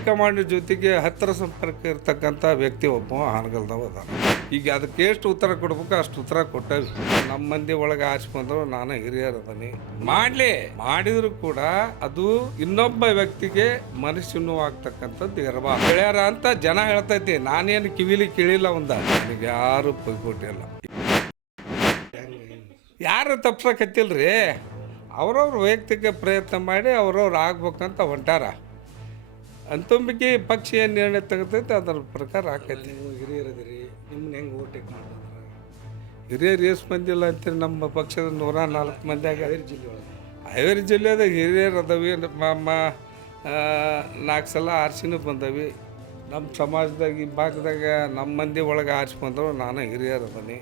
High command ಜೊತೆಗೆ ಹತ್ತಿರ ಸಂಪರ್ಕ ಇರ್ತಕ್ಕಂಥ ವ್ಯಕ್ತಿ ಒಬ್ಬ ಹಾನಗಲ್ದವ ಅದ. ಈಗ ಅದಕ್ಕೆ ಎಷ್ಟು ಉತ್ತರ ಕೊಡ್ಬೇಕು ಅಷ್ಟು ಉತ್ತರ ಕೊಟ್ಟವಿ. ನಮ್ಮ ಮಂದಿ ಒಳಗೆ ಆರಿಸ್ಕೊಂಡ್ರು ನಾನು ಹಿರಿಯರದನಿ ಮಾಡಿದ್ರು ಕೂಡ ಅದು ಇನ್ನೊಬ್ಬ ವ್ಯಕ್ತಿಗೆ ಮನಸ್ಸು ನೋವಾಗ್ತಕ್ಕಂಥದ್ದು ಇರಬಾರ್ದು. ಹೇಳ್ಯಾರ ಅಂತ ಜನ ಹೇಳ್ತೈತಿ, ನಾನೇನು ಕಿವಿಲಿ ಕೇಳಿಲ್ಲ ಒಂದ. ನನಗೆ ಯಾರು ಪೈಪೋಟಿಲ್ಲ, ಯಾರು ತಪ್ಸಕತ್ತಿಲ್ರಿ. ಅವ್ರವ್ರ ವೈಯಕ್ತಿಕ ಪ್ರಯತ್ನ ಮಾಡಿ ಅವ್ರವ್ರು ಆಗ್ಬೇಕಂತ ಹೊಂಟಾರ. ಅಂತಂಬಿಕೆ ಪಕ್ಷ ಏನು ನಿರ್ಣಯ ತೆಗೆದೈತೆ ಅದರ ಪ್ರಕಾರ ಆಕೈತಿ. ನೀವು ಹಿರಿಯರದಿರಿ, ನಿಮ್ಮನ್ನ ಹೆಂಗೆ ಓವರ್ಟೇಕ್ ಮಾಡ್ತಾರೆ? ಹಿರಿಯರು ಎಷ್ಟು ಮಂದಿ ಇಲ್ಲ ಅಂತೀರಿ? ನಮ್ಮ ಪಕ್ಷದ 104 ಮಂದಿಯಾಗ ಹಾವೇರಿ ಜಿಲ್ಲೆ ಒಳಗೆ ಹಾವೇರಿ ಜಿಲ್ಲೆದಾಗ ಹಿರಿಯರು ಅದಾವಿ. 4 ಸಲ ಆರ್ಸಿನೂ ಬಂದವಿ. ನಮ್ಮ ಸಮಾಜದಾಗ ಈ ಭಾಗದಾಗ ನಮ್ಮ ಮಂದಿ ಒಳಗೆ ಆರಿಸಿ ಬಂದರು ನಾನು ಹಿರಿಯರು ಅದನಿ.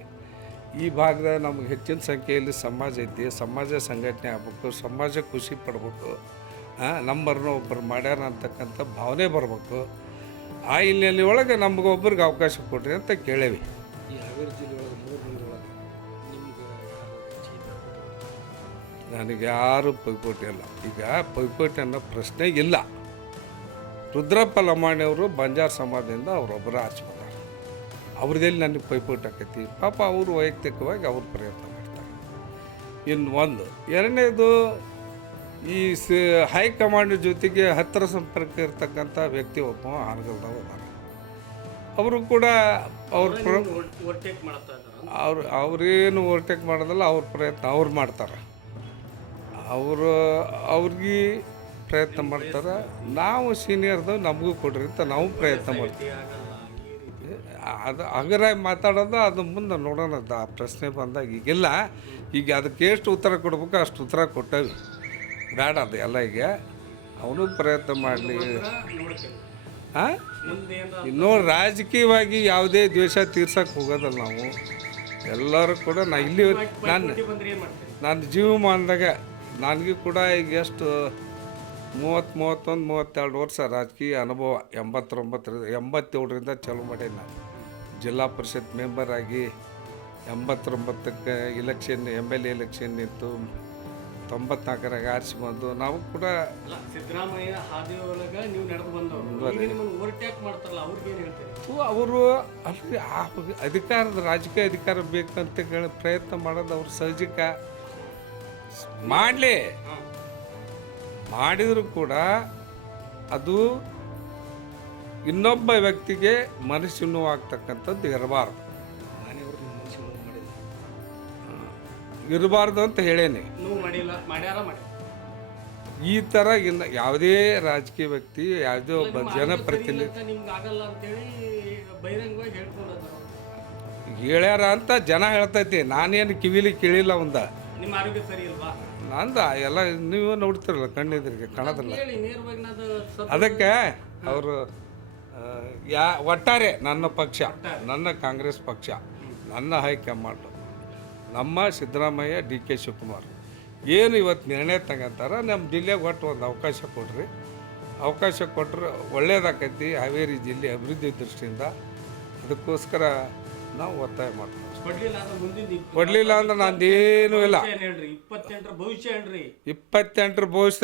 ಈ ಭಾಗದಾಗ ನಮ್ಗೆ ಹೆಚ್ಚಿನ ಸಂಖ್ಯೆಯಲ್ಲಿ ಸಮಾಜ ಐತಿ. ಸಮಾಜ ಸಂಘಟನೆ ಆಗ್ಬೇಕು, ಸಮಾಜ ಖುಷಿ ಪಡ್ಬೇಕು, ನಂಬರ್ನ ಒಬ್ಬರು ಮಾಡ್ಯಾರ ಅಂತಕ್ಕಂಥ ಭಾವನೆ ಬರಬೇಕು. ಆ ಹಿನ್ನೆಲೆ ಒಳಗೆ ನಮಗೊಬ್ಬರಿಗೆ ಅವಕಾಶ ಕೊಡ್ರಿ ಅಂತ ಕೇಳೇವಿ. ಈ ಹಾವೇರಿ ಜಿಲ್ಲೆ ಒಳಗೆ 3 ಮಂದಿ ಒಳಗೆ ನಿಮ್ಗೆ ನನಗೆ ಯಾರು ಪೈಪೋಟಿ ಇಲ್ಲ. ಈಗ ಪೈಪೋಟಿ ಅನ್ನೋ ಪ್ರಶ್ನೆ ಇಲ್ಲ. ರುದ್ರಪ್ಪ ಲಮಾಣಿಯವರು ಬಂಜಾರ ಸಮಾಜದಿಂದ ಅವರೊಬ್ಬರು ಆರಿಸ್ಕೊಂಡಾರ. ಅವ್ರದಲ್ಲಿ ನನಗೆ ಪೈಪೋಟಿ ಆಕೈತಿ. ಪಾಪ ಅವರು ವೈಯಕ್ತಿಕವಾಗಿ ಅವ್ರು ಪ್ರಯತ್ನ ಮಾಡ್ತಾರೆ. ಇನ್ನು ಒಂದು ಎರಡನೇದು, ಈ ಹೈಕಮಾಂಡ್ ಜೊತೆಗೆ ಹತ್ತಿರ ಸಂಪರ್ಕ ಇರ್ತಕ್ಕಂಥ ವ್ಯಕ್ತಿ ಒಬ್ಬ ಹಾನಗಲ್ದವ ಅದಾರ. ಅವರು ಕೂಡ ಅವ್ರೇನು ಓವರ್ಟೇಕ್ ಮಾಡೋದಲ್ಲ, ಅವ್ರ ಪ್ರಯತ್ನ ಅವ್ರು ಮಾಡ್ತಾರೆ. ಅವ್ರಿಗೆ ಪ್ರಯತ್ನ ಮಾಡ್ತಾರೆ. ನಾವು ಸೀನಿಯರ್ದು ನಮಗೂ ಕೊಡ್ರಿ ಅಂತ ನಾವು ಪ್ರಯತ್ನ ಮಾಡ್ತೀವಿ. ಅದು ಹಗರ ಮಾತಾಡೋದು ಅದು ಮುಂದೆ ನೋಡೋಣ. ಆ ಪ್ರಶ್ನೆ ಬಂದಾಗ ಈಗಿಲ್ಲ. ಈಗ ಅದಕ್ಕೆ ಎಷ್ಟು ಉತ್ತರ ಕೊಡ್ಬೇಕು ಅಷ್ಟು ಉತ್ತರ ಕೊಟ್ಟವಿ. ಬೇಡ ಅದು ಎಲ್ಲ. ಈಗ ಅವನು ಪ್ರಯತ್ನ ಮಾಡಲಿ. ಇನ್ನೂ ರಾಜಕೀಯವಾಗಿ ಯಾವುದೇ ದ್ವೇಷ ತೀರ್ಸಕ್ಕೆ ಹೋಗೋದಲ್ಲ ನಾವು. ಎಲ್ಲರೂ ಕೂಡ ನನ್ನ ಜೀವಮಾನದಾಗ ನನಗೂ ಕೂಡ ಈಗ ಎಷ್ಟು 32 ವರ್ಷ ರಾಜಕೀಯ ಅನುಭವ. 87ರಿಂದ ಚಾಲೂ ಮಾಡೀನಿ ನಾನು. ಜಿಲ್ಲಾ ಪರಿಷತ್ ಮೆಂಬರ್ ಆಗಿ 89ಕ್ಕೆ ಎಲೆಕ್ಷನ್ MLA ಎಲೆಕ್ಷನ್ ನಿಂತು 94ರಾಗ ಆರಿಸಿ ಬಂದು ನಾವು ಕೂಡ ಸಿದ್ದರಾಮಯ್ಯ ಹಾದಿ ಒಳಗೆ ನೀವು ನಡೆದು ಬಂದವರು. ಅವರು ಅಲ್ಲಿ ಅಧಿಕಾರದ ರಾಜಕೀಯ ಅಧಿಕಾರ ಬೇಕಂತ ಹೇಳಿ ಪ್ರಯತ್ನ ಮಾಡೋದು ಅವ್ರು ಸಹಜಿಕ. ಮಾಡಿದ್ರು ಕೂಡ ಅದು ಇನ್ನೊಬ್ಬ ವ್ಯಕ್ತಿಗೆ ಮನಸ್ಸು ನೋವಾಗ್ತಕ್ಕಂಥದ್ದು ಇರಬಾರ್ದು ಅಂತ ಹೇಳೇನೆ. ಈ ಥರ ಇನ್ನು ಯಾವುದೇ ರಾಜಕೀಯ ವ್ಯಕ್ತಿ, ಯಾವುದೇ ಒಬ್ಬ ಜನಪ್ರತಿನಿಧಿ ಹೇಳ್ಯಾರ ಅಂತ ಜನ ಹೇಳ್ತೈತಿ, ನಾನೇನು ಕಿವಿಲಿ ಕೇಳಿಲ್ಲ ಒಂದ. ನಿಮ್ಮ ಆರೋಗ್ಯ ಸರಿ ಇಲ್ವಾ? ನಂದ ಎಲ್ಲ ನೀವು ನೋಡ್ತಿರಲ್ಲ, ಕಣ್ಣಿದ್ರಿಗೆ ಕಾಣೋದಿಲ್ಲ. ಅದಕ್ಕೆ ಅವರು ಒಟ್ಟಾರೆ ನನ್ನ ಪಕ್ಷ, ನನ್ನ ಕಾಂಗ್ರೆಸ್ ಪಕ್ಷ, ನನ್ನ ಹೈಕಮಾಂಡ್, ನಮ್ಮ ಸಿದ್ದರಾಮಯ್ಯ DK ಶಿವಕುಮಾರ್ ಏನು ಇವತ್ತು ನಿರ್ಣಯ ತಗೊಂತಾರ, ನಮ್ಮ ಜಿಲ್ಲೆಗೆ ಒಟ್ಟು ಒಂದು ಅವಕಾಶ ಕೊಡ್ರಿ. ಅವಕಾಶ ಕೊಟ್ಟರೆ ಒಳ್ಳೇದಾಕೈತಿ ಹಾವೇರಿ ಜಿಲ್ಲೆ ಅಭಿವೃದ್ಧಿ ದೃಷ್ಟಿಯಿಂದ. ಅದಕ್ಕೋಸ್ಕರ ನಾವು ಒತ್ತಾಯ ಮಾಡ್ತೀವಿ. ಕೊಡಲಿಲ್ಲ ಅಂದ್ರೆ ನಂದೇನೂ ಇಲ್ಲ. 28ರ ಭವಿಷ್ಯ 28ರ ಭವಿಷ್ಯ